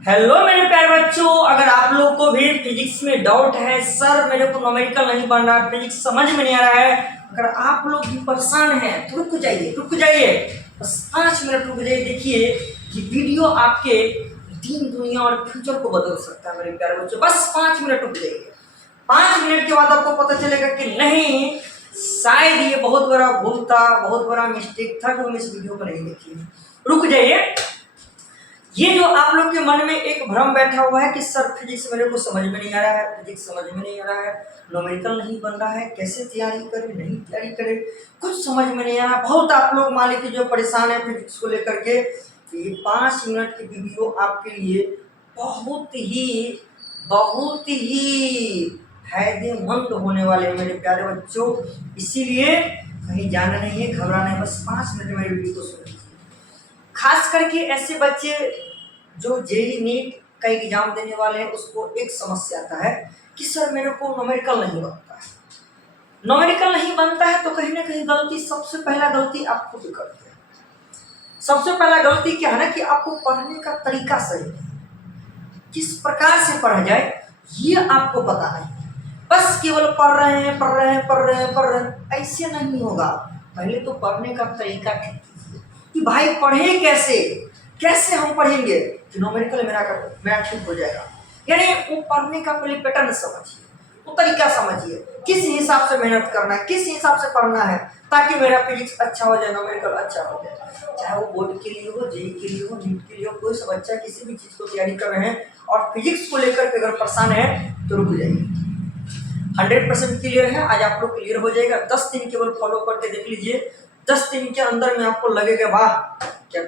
Hello मेरे प्यारे बच्चों, अगर आप लोग को भी फिजिक्स में डाउट है, सर मेरे को न्यूमेरिकल नहीं बन रहा, फिजिक्स समझ में नहीं आ रहा है, अगर आप लोग भी परेशान हैं तो रुक जाइए, बस 5 मिनट रुक जाइए। देखिए कि वीडियो आपके दीन दुनिया और फ्यूचर को बदल सकता है मेरे प्यारे बच्चों। बस 5 मिनट रुक जाइए। 5 मिनट के बाद आपको पता चलेगा कि नहीं, शायद ये बहुत बड़ा भूल था, बहुत बड़ा मिस्टेक था जो हम इस वीडियो को नहीं देखिए। रुक जाइए। ये जो आप लोग के मन में एक भ्रम बैठा हुआ है कि सर फिजिक्स मेरे को समझ में नहीं आ रहा है, फिजिक्स समझ में नहीं आ रहा है, न्यूमेरिकल नहीं बन रहा है, कैसे तैयारी करें, नहीं तैयारी करें, कुछ समझ में नहीं आ रहा। बहुत आप लोग मान लीजिए जो परेशान है फिजिक्स को लेकर के, ये 5 मिनट की वीडियो आपके लिए बहुत ही फायदेमंद होने वाले हैं मेरे प्यारे बच्चों। इसीलिए कहीं जाना नहीं है, घबराना है, बस 5 मिनट मेरी वीडियो को सुनिए। खास करके ऐसे बच्चे जो जेई नीट का एग्जाम देने वाले हैं, उसको एक समस्या आता है कि सर मेरे को न्यूमेरिकल नहीं बनता है। न्यूमेरिकल नहीं बनता है तो कहीं ना कहीं गलती, सबसे पहला गलती आप खुद करते हैं। सबसे पहला गलती क्या है ना कि आपको पढ़ने का तरीका सही है, किस प्रकार से पढ़ा जाए ये आपको पता नहीं। बस केवल पढ़ रहे हैं, ऐसे नहीं होगा। पहले तो पढ़ने का तरीका ठीक कि भाई पढ़े कैसे हम पढ़ेंगे कि न्यूमेरिकल मेरा ठीक हो जाएगा। यानी वो पढ़ने का पहले पैटर्न समझिए, वो तरीका समझिए, किस हिसाब से मेहनत करना है, किस हिसाब से पढ़ना है ताकि मेरा फिजिक्स अच्छा हो जाए, न्यूमेरिकल अच्छा हो जाए। चाहे वो बोर्ड के लिए हो, जेई के लिए हो, नीट के लिए हो, कोई सब बच्चा किसी भी चीज़ को तैयारी कर रहे हैं और फिजिक्स को लेकर के अगर परेशान है तो रुक जाइए। 100% क्लियर है, आज आप लोग क्लियर हो जाएगा। 10 दिन केवल फॉलो करके देख लीजिए। 10 दिन के अंदर में आपको लगेगा वाह क्या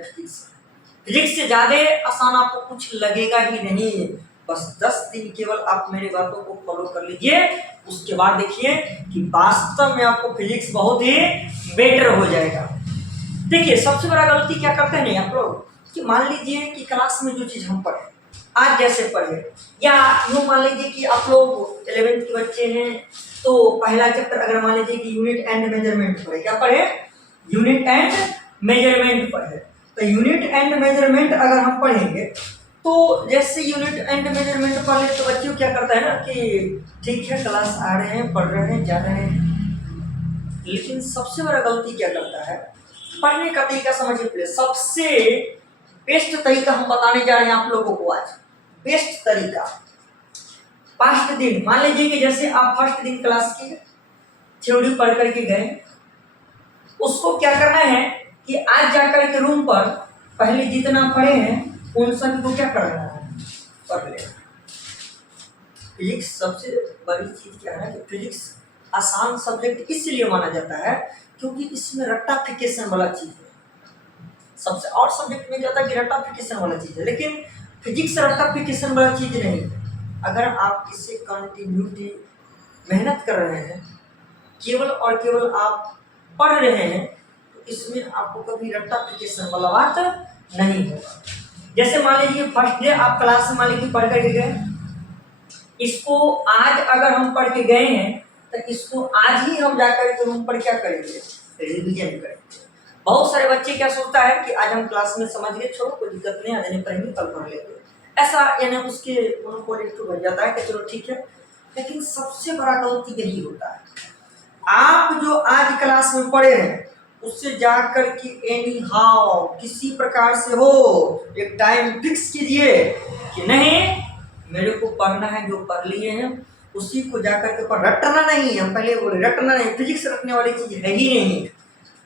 फिजिक्स से ज्यादा आसान आपको कुछ लगेगा ही नहीं। बस 10 दिन केवल आप मेरी बातों को फॉलो कर लीजिए, उसके बाद देखिए कि वास्तव में आपको फिजिक्स बहुत ही बेटर हो जाएगा। देखिए सबसे बड़ा गलती क्या करते हैं नहीं आप लोग कि मान लीजिए कि क्लास में जो चीज हम पढ़े आज जैसे पढ़े, या यूँ मान लीजिए कि आप लोग 11th के बच्चे हैं तो पहला चैप्टर अगर मान लीजिए कि यूनिट एंड मेजरमेंट पढ़े, क्या पढ़े, यूनिट एंड मेजरमेंट पढ़े। तो यूनिट एंड मेजरमेंट अगर हम पढ़ेंगे तो जैसे यूनिट एंड मेजरमेंट पढ़ ले तो बच्चों क्या करता है ना कि ठीक है क्लास आ रहे हैं, पढ़ रहे हैं, जा रहे हैं। लेकिन सबसे बड़ा गलती क्या करता है, पढ़ने का तरीका समझिए। पहले सबसे बेस्ट तरीका हम बताने जा रहे हैं आप लोगों को आज। बेस्ट तरीका, फर्स्ट दिन मान लीजिए कि जैसे आप फर्स्ट दिन क्लास की थ्योरी पढ़ करके गए, उसको क्या करना है कि आज जाकर के रूम पर पहले जितना पढ़े हैं उन सभी को क्या करना है, पढ़ लेना। फिजिक्स सबसे बड़ी चीज क्या है कि फिजिक्स आसान सब्जेक्ट इसलिए माना जाता है क्योंकि इसमें रट्टाफिकेशन वाला चीज है। सबसे और सब्जेक्ट में क्या था कि रट्टाफिकेशन वाला चीज है, लेकिन फिजिक्स रट्टाफिकेशन वाला चीज नहीं है। अगर आप इससे कंटिन्यूटी मेहनत कर रहे हैं, केवल और केवल आप पढ़ रहे हैं, तो इसमें आपको कभी रट्टाफिकेशन वाला बात नहीं होगा। जैसे मान लीजिए फर्स्ट डे आप क्लास में मान लीजिए पढ़ करके गए, इसको आज अगर हम पढ़ के गए हैं तो इसको आज ही हम जाकर के रूम पर क्या करेंगे, रिवीजन करेंगे। बहुत सारे बच्चे क्या सोचता है कि आज हम क्लास में समझ गए, छोड़ो कोई दिक्कत नहीं, आज नहीं पढ़ेंगे कल पढ़ लेंगे, ऐसा यानी उसके मोनोपोलिटिव बन जाता है कि चलो ठीक है। लेकिन सबसे बड़ा गलती यही होता है, आप जो आज क्लास में पढ़े हैं उससे जाकर के एनी हाउ किसी प्रकार से हो एक टाइम फिक्स कीजिए कि नहीं मेरे को पढ़ना है, जो पढ़ लिए हैं उसी को जाकर के पढ़, रटना नहीं है। हम पहले बोले रटना नहीं, फिजिक्स रटने वाली चीज है ही नहीं,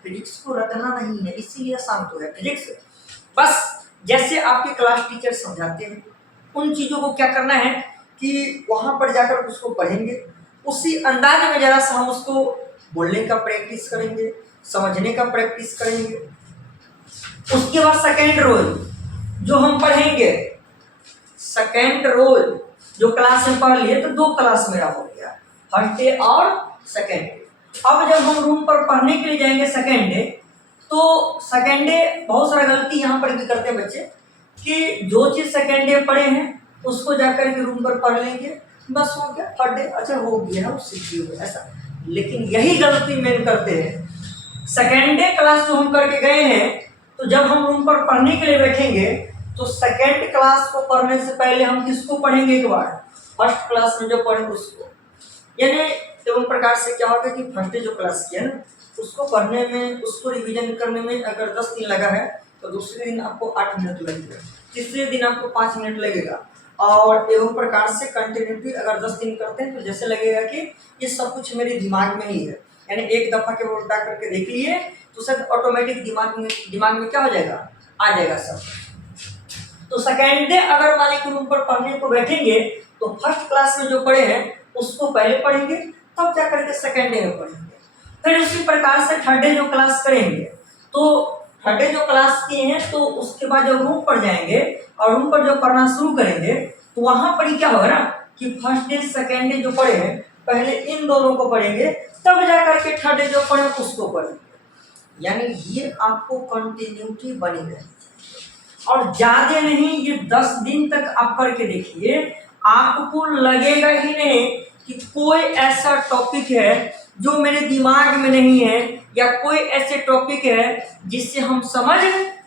फिजिक्स को रटना नहीं है, इसीलिए शांत हो है फिजिक्स। बस जैसे आपके क्लास टीचर समझाते हैं उन चीज़ों को क्या करना है कि वहाँ पर जाकर उसको पढ़ेंगे, उसी अंदाज में जरा सा हम उसको बोलने का प्रैक्टिस करेंगे, समझने का प्रैक्टिस करेंगे। उसके बाद सेकेंड रोज जो हम पढ़ेंगे, सेकेंड रोज जो क्लास में पढ़ लिए तो 2 क्लास मेरा हो गया, फर्स्ट डे और सेकेंड डे। अब जब हम रूम पर पढ़ने के लिए जाएंगे सेकेंड डे, तो सेकेंड डे बहुत सारा गलती यहाँ पर भी करते हैं बच्चे कि जो चीज़ सेकेंड डे पढ़े हैं उसको जाकर के रूम पर पढ़ लेंगे, बस हो गया थर्ड डे अच्छा हो गया ना, सीख हो ऐसा। लेकिन यही गलती मेन करते हैं, सेकेंड डे क्लास जो हम करके गए हैं तो जब हम रूम पर पढ़ने के लिए बैठेंगे तो सेकेंड क्लास को पढ़ने से पहले हम किसको पढ़ेंगे एक बार, फर्स्ट क्लास में जो पढ़े उसको। यानी एवं प्रकार से क्या होगा कि फर्स्ट जो क्लास की है ना उसको पढ़ने में, उसको रिवीजन करने में अगर 10 दिन लगा है तो दूसरे दिन आपको 8 मिनट लगेगा, तीसरे दिन आपको 5 मिनट लगेगा। और एवं प्रकार से कंटिन्यूटी अगर 10 दिन करते हैं तो जैसे लगेगा कि ये सब कुछ मेरे दिमाग में ही है। यानी एक दफ़ा के वो उल्टा करके देख लिए तो शायद ऑटोमेटिक दिमाग में क्या हो जाएगा, आ जाएगा सब। तो सेकेंड डे अगर मान लीजिए रूम पर पढ़ने को बैठेंगे तो फर्स्ट क्लास में जो पढ़े हैं उसको पहले पढ़ेंगे, तब जा करके सेकेंड डे में पढ़ेंगे। फिर इसी प्रकार से थर्ड डे जो क्लास करेंगे तो थर्ड डे जो क्लास किए हैं तो उसके बाद जब रूम पर जाएंगे और रूम पर जो पढ़ना शुरू करेंगे तो वहां पर ही क्या होगा ना कि फर्स्ट डे सेकेंड डे जो पढ़े हैं पहले इन दोनों को पढ़ेंगे, तब जा करके थर्ड डे जो पढ़े उसको पढ़ेंगे। यानी ये आपको कंटिन्यूटी बनी रहेगी और ज्यादा नहीं, ये 10 दिन तक आप करके देखिए, आपको लगेगा ही नहीं कि कोई ऐसा टॉपिक है जो मेरे दिमाग में नहीं है या कोई ऐसे टॉपिक है जिससे हम समझ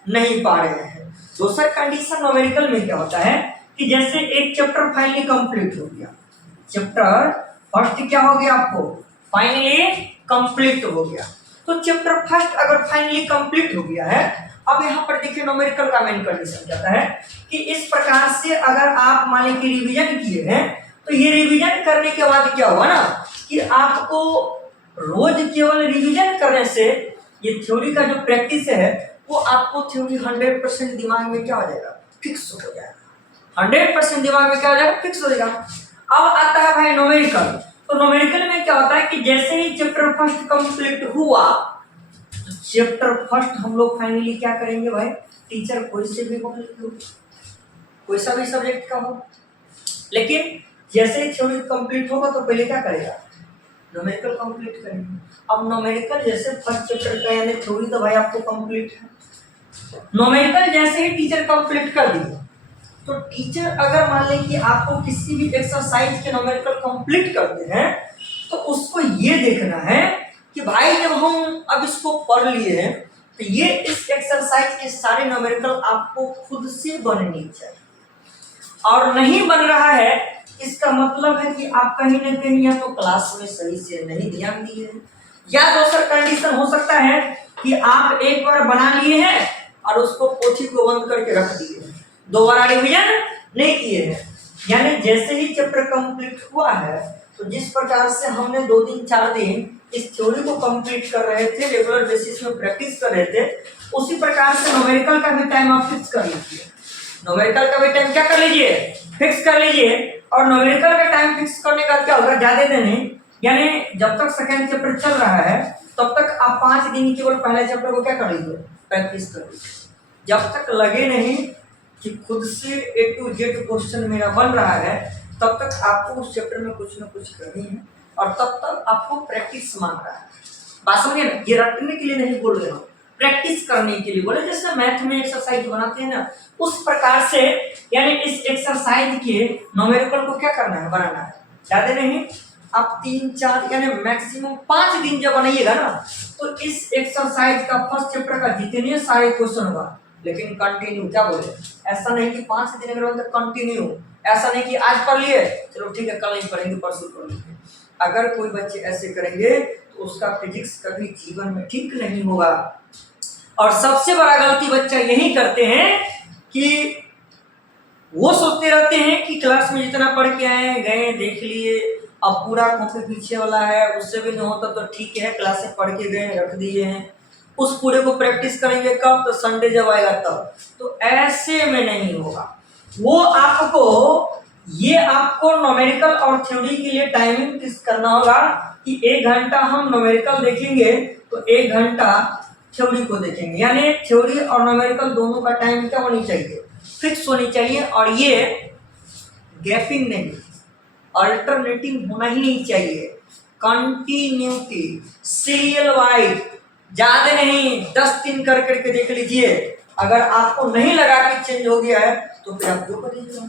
नहीं पा रहे हैं। दूसरा कंडीशन न्यूमेरिकल में क्या होता है कि जैसे एक चैप्टर फाइनली कंप्लीट हो गया, चैप्टर फर्स्ट क्या हो गया आपको फाइनली कंप्लीट हो गया, तो चैप्टर फर्स्ट अगर फाइनली कंप्लीट हो गया है, अब यहाँ पर देखिए न्यूमेरिकल का मेन कंडीशन कहता है कि इस प्रकार से अगर आप मान लीजिए रिवीजन किए हैं तो ये रिवीजन करने के बाद क्या हुआ ना कि आपको रोज केवल रिवीजन करने से ये थ्योरी का जो प्रैक्टिस है वो आपको थ्योरी 100% दिमाग में क्या हो जाएगा, फिक्स हो जाएगा। 100% दिमाग में क्या हो जाएगा, फिक्स हो जाएगा। अब आता है भाई न्यूमेरिकल, तो न्यूमेरिकल में क्या होता है कि जैसे ही चैप्टर फर्स्ट कंप्लीट हुआ, चैप्टर फर्स्ट हम लोग फाइनली क्या करेंगे भाई, टीचर कोई से भी हो, कोई सा भी सब्जेक्ट का हो, लेकिन जैसे ही थ्योरी कंप्लीट होगा तो पहले क्या करेगा, न्यूमेरिकल कंप्लीट करेंगे। अब न्यूमेरिकल जैसे फर्स्ट चैप्टर का यानी थ्योरी तो भाई आपको कंप्लीट है, न्यूमेरिकल जैसे ही टीचर कंप्लीट कर दिया तो टीचर अगर मान लें कि आपको किसी भी एक्सरसाइज के न्यूमेरिकल कंप्लीट करते हैं तो उसको ये देखना है कि भाई जब हम अब इसको पढ़ लिए हैं तो ये इस एक्सरसाइज के सारे न्यूमेरिकल आपको खुद से बननी चाहिए, और नहीं बन रहा है इसका मतलब है कि आप कहीं ना कहीं या तो क्लास में सही से नहीं ध्यान दिए हैं, या दूसरा कंडीशन हो सकता है कि आप एक बार बना लिए हैं और उसको पोथी को बंद करके रख दिए हैं, दोबारा रिवीजन नहीं किए हैं। यानी जैसे ही चैप्टर कंप्लीट हुआ है तो जिस प्रकार से हमने 2 दिन 4 दिन इस थ्योरी को कंप्लीट कर रहे थे, रेगुलर बेसिस में प्रैक्टिस कर रहे थे, उसी प्रकार से न्यूमेरिकल का भी टाइम आप फिक्स कर लीजिए। न्यूमेरिकल का भी टाइम क्या कर लीजिए, फिक्स कर लीजिए। और न्यूमेरिकल का टाइम फिक्स करने का क्या होगा, ज्यादा दिन नहीं, यानी जब तक सेकेंड चैप्टर चल रहा है तब तक आप 5 दिन केवल पहले चैप्टर को क्या कर लीजिए, प्रैक्टिस कर लीजिए। जब तक लगे नहीं कि खुद से A to Z क्वेश्चन मेरा बन रहा है तब तक आपको उस चैप्टर में कुछ ना कुछ करनी है, और तब तक आपको प्रैक्टिस मांग रहा है। बात समझिए ना, ये रटने के लिए नहीं बोल रहे हो, प्रैक्टिस करने के लिए बोले। जैसे मैथ में एक्सरसाइज बनाते हैं ना उस प्रकार से, यानी इस एक्सरसाइज के न्यूमेरिकल को क्या करना है, बनाना है। ज्यादा नहीं, आप 3-4 यानी मैक्सिमम 5 दिन जब बनाइएगा ना तो इस एक्सरसाइज का फर्स्ट चैप्टर का जितने सारे क्वेश्चन होगा, लेकिन कंटिन्यू क्या बोले, ऐसा नहीं कि 5 दिन अगर कंटिन्यू, ऐसा नहीं कि आज पढ़ लिए चलो ठीक है कल नहीं पढ़ेंगे परसों पढ़ लेंगे। अगर कोई बच्चे ऐसे करेंगे तो उसका फिजिक्स कभी जीवन में ठीक नहीं होगा। और सबसे बड़ा गलती बच्चा यही करते हैं कि वो सोचते रहते हैं कि क्लास में जितना पढ़ के आए गए देख लिए, अब पूरा कॉपी पीछे वाला है उससे भी नहीं होता तो ठीक है क्लास में पढ़ के गए रख दिए हैं, उस पूरे को प्रैक्टिस करेंगे कब, तो संडे जब आएगा तब। तो ऐसे में नहीं होगा। वो आपको न्यूमेरिकल और थ्योरी के लिए टाइमिंग फिक्स करना होगा कि 1 घंटा हम न्यूमेरिकल देखेंगे तो 1 घंटा थ्योरी को देखेंगे। यानी थ्योरी और न्यूमेरिकल दोनों का टाइम क्या होनी चाहिए, फिक्स होनी चाहिए, और ये गैपिंग नहीं, अल्टरनेटिव होना ही नहीं चाहिए। कंटिन्यूटी सीरियल वाइज, ज्यादा नहीं 10 दिन कर करके देख लीजिए। अगर आपको नहीं लगा कि चेंज हो गया है तो फिर आप जो करिए,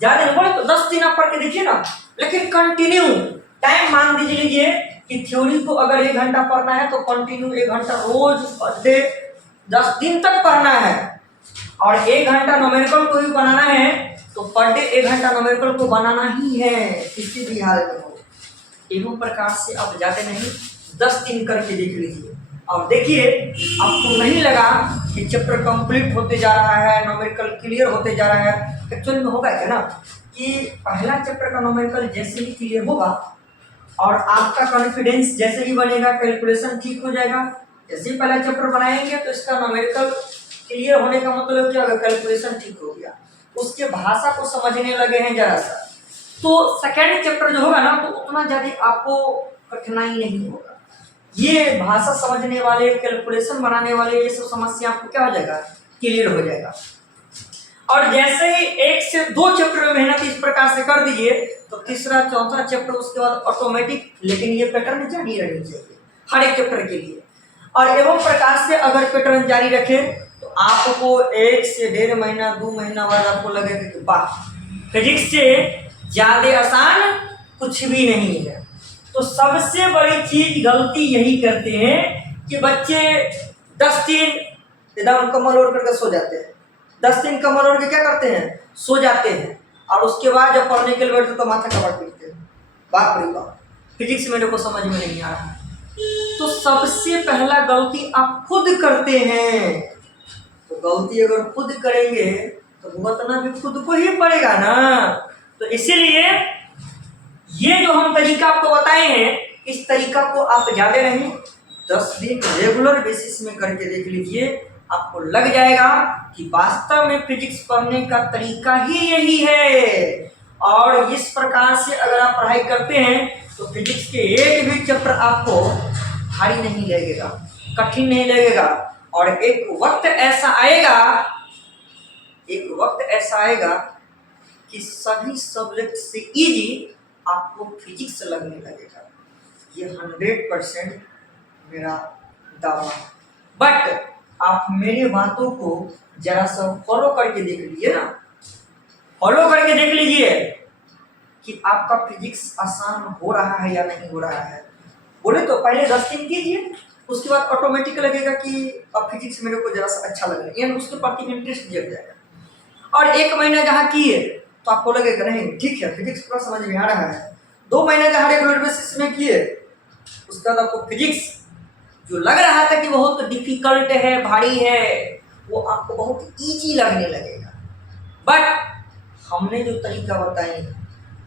ज्यादा नहीं बोले तो 10 दिन आप पढ़ के देखिए ना, लेकिन कंटिन्यू टाइम मान दीजिए कि थ्योरी को अगर 1 घंटा पढ़ना है तो कंटिन्यू 1 घंटा रोज डे 10 दिन तक पढ़ना है। और 1 घंटा न्यूमेरिकल को भी बनाना है तो पर डे 1 घंटा न्यूमेरिकल को बनाना ही है, किसी भी हाल में हो। एवं प्रकार से अब ज़्यादा नहीं 10 दिन करके देख लीजिए। और देखिए आपको नहीं लगा कि चैप्टर कंप्लीट होते जा रहा है, न्यूमेरिकल क्लियर होते जा रहा है। एक्चुअली में होगा क्या ना कि पहला चैप्टर का न्यूमेरिकल जैसे ही क्लियर होगा और आपका कॉन्फिडेंस जैसे ही बनेगा, कैलकुलेशन ठीक हो जाएगा। जैसे ही पहला चैप्टर बनाएंगे तो इसका न्यूमेरिकल क्लियर होने का मतलब क्या होगा, कैलकुलेशन ठीक हो गया, उसके भाषा को समझने लगे हैं जरा सा, तो सेकेंड चैप्टर जो होगा ना तो उतना ज़्यादा आपको कठिनाई नहीं होगा। ये भाषा समझने वाले, कैलकुलेशन बनाने वाले, ये सब समस्या आपको क्या हो जाएगा, क्लियर हो जाएगा। और जैसे ही 1 से 2 चैप्टर में मेहनत इस प्रकार से कर दीजिए तो तीसरा चौथा चैप्टर उसके बाद ऑटोमेटिक, लेकिन ये पैटर्न जारी रहनी चाहिए हर एक चैप्टर के लिए। और एवं प्रकार से अगर पैटर्न जारी रखे तो आपको 1 से 1.5 महीना 2 महीना बाद आपको लगेगा कि वाह, फिजिक्स से ज़्यादा आसान कुछ भी नहीं है। तो सबसे बड़ी चीज गलती यही करते हैं कि बच्चे 10 दिन एकदम कमर ओढ़ करके सो जाते हैं, 10 दिन कमर ओढ़ के क्या करते हैं, सो जाते हैं, और उसके बाद जब पढ़ने के लिए बैठते तो माथा कपड़ पीटते हैं। बाप रे बाप, फिजिक्स मेरे को समझ में नहीं आ रहा। तो सबसे पहला गलती आप खुद करते हैं। तो गलती अगर खुद करेंगे तो भुगतना भी खुद को ही पड़ेगा ना। तो इसीलिए ये जो हम तरीका आपको बताए हैं, इस तरीका को आप ज़्यादा नहीं 10 दिन रेगुलर बेसिस में करके देख लीजिए, आपको लग जाएगा कि वास्तव में फिजिक्स पढ़ने का तरीका ही यही है। और इस प्रकार से अगर आप पढ़ाई करते हैं तो फिजिक्स के एक भी चैप्टर आपको भारी नहीं लगेगा, कठिन नहीं लगेगा। और एक वक्त ऐसा आएगा कि सभी सब्जेक्ट से इजी आपको फिजिक्स लगने लगेगा। ये 100% मेरा दावा है। बट आप मेरी बातों को जरा सा फॉलो करके देख लीजिए ना, फॉलो करके देख लीजिए कि आपका फिजिक्स आसान हो रहा है या नहीं हो रहा है। बोले तो पहले 10 दिन कीजिए, उसके बाद ऑटोमेटिक लगेगा कि अब फिजिक्स मेरे को जरा सा अच्छा लग रहा है, यानी उसके प्रति इंटरेस्ट जग जाएगा। और 1 महीना जहाँ किए तो आपको लगेगा नहीं ठीक है, फिजिक्स पूरा समझ में आ रहा है। 2 महीने जहाँ रेगुलर बेसिस में किए उसके बाद आपको फिजिक्स जो लग रहा था कि बहुत डिफिकल्ट है, भारी है, वो आपको बहुत इजी लगने लगेगा। बट हमने जो तरीका बताए हैं,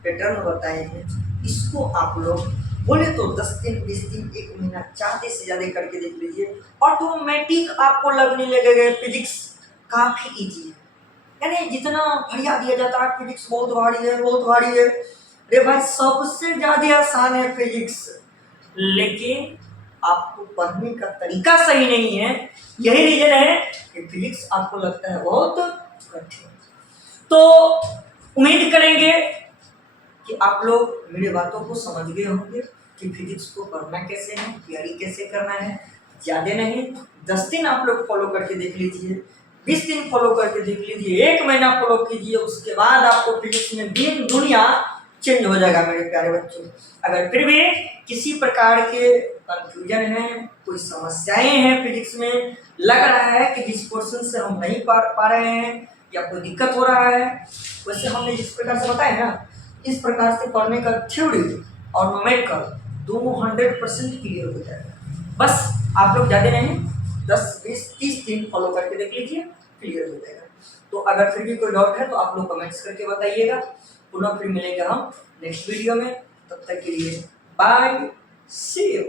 पैटर्न बताए हैं, इसको आप लोग बोले तो 10 दिन 20 दिन 1 महीना ज़्यादा से ज़्यादा करके देख लीजिए, ऑटोमेटिक आपको लगने लगेगा फिजिक्स काफ़ी इजी है। यानी जितना बढ़िया दिया जाता है फिजिक्स बहुत भारी है, बहुत भारी है, अरे भाई सबसे ज़्यादा आसान है फिजिक्स, लेकिन आपको पढ़ने का तरीका सही नहीं है। यही रीजन है कि फिजिक्स आपको लगता है बहुत कठिन। तो उम्मीद करेंगे कि आप लोग मेरी बातों को समझ गए होंगे कि फिजिक्स को पढ़ना कैसे है, तैयारी कैसे करना है। ज़्यादा नहीं 10 दिन आप लोग फॉलो करके देख लीजिए, 20 दिन फॉलो करके देख लीजिए, 1 महीना फॉलो कीजिए, उसके बाद आपको फिजिक्स में दिन दुनिया चेंज हो जाएगा मेरे प्यारे बच्चों। अगर फिर भी किसी प्रकार के कंफ्यूजन है, कोई समस्याएं हैं फिजिक्स में, लग रहा है कि जिस पोर्शन से हम नहीं पा रहे हैं या कोई दिक्कत हो रहा है, वैसे हमने जिस प्रकार से बताया ना, इस प्रकार से पढ़ने का थ्योरी और न्यूमेरिकल दोनों 100% क्लियर हो जाएगा। बस आप लोग ज़्यादा नहीं 10 20 30 दिन फॉलो करके देख लीजिए, क्लियर हो जाएगा। तो अगर फिर भी कोई डाउट है तो आप लोग कमेंट्स करके बताइएगा। पुनः फिर मिलेंगे हम नेक्स्ट वीडियो में, तब तक के लिए बाय, सी यू।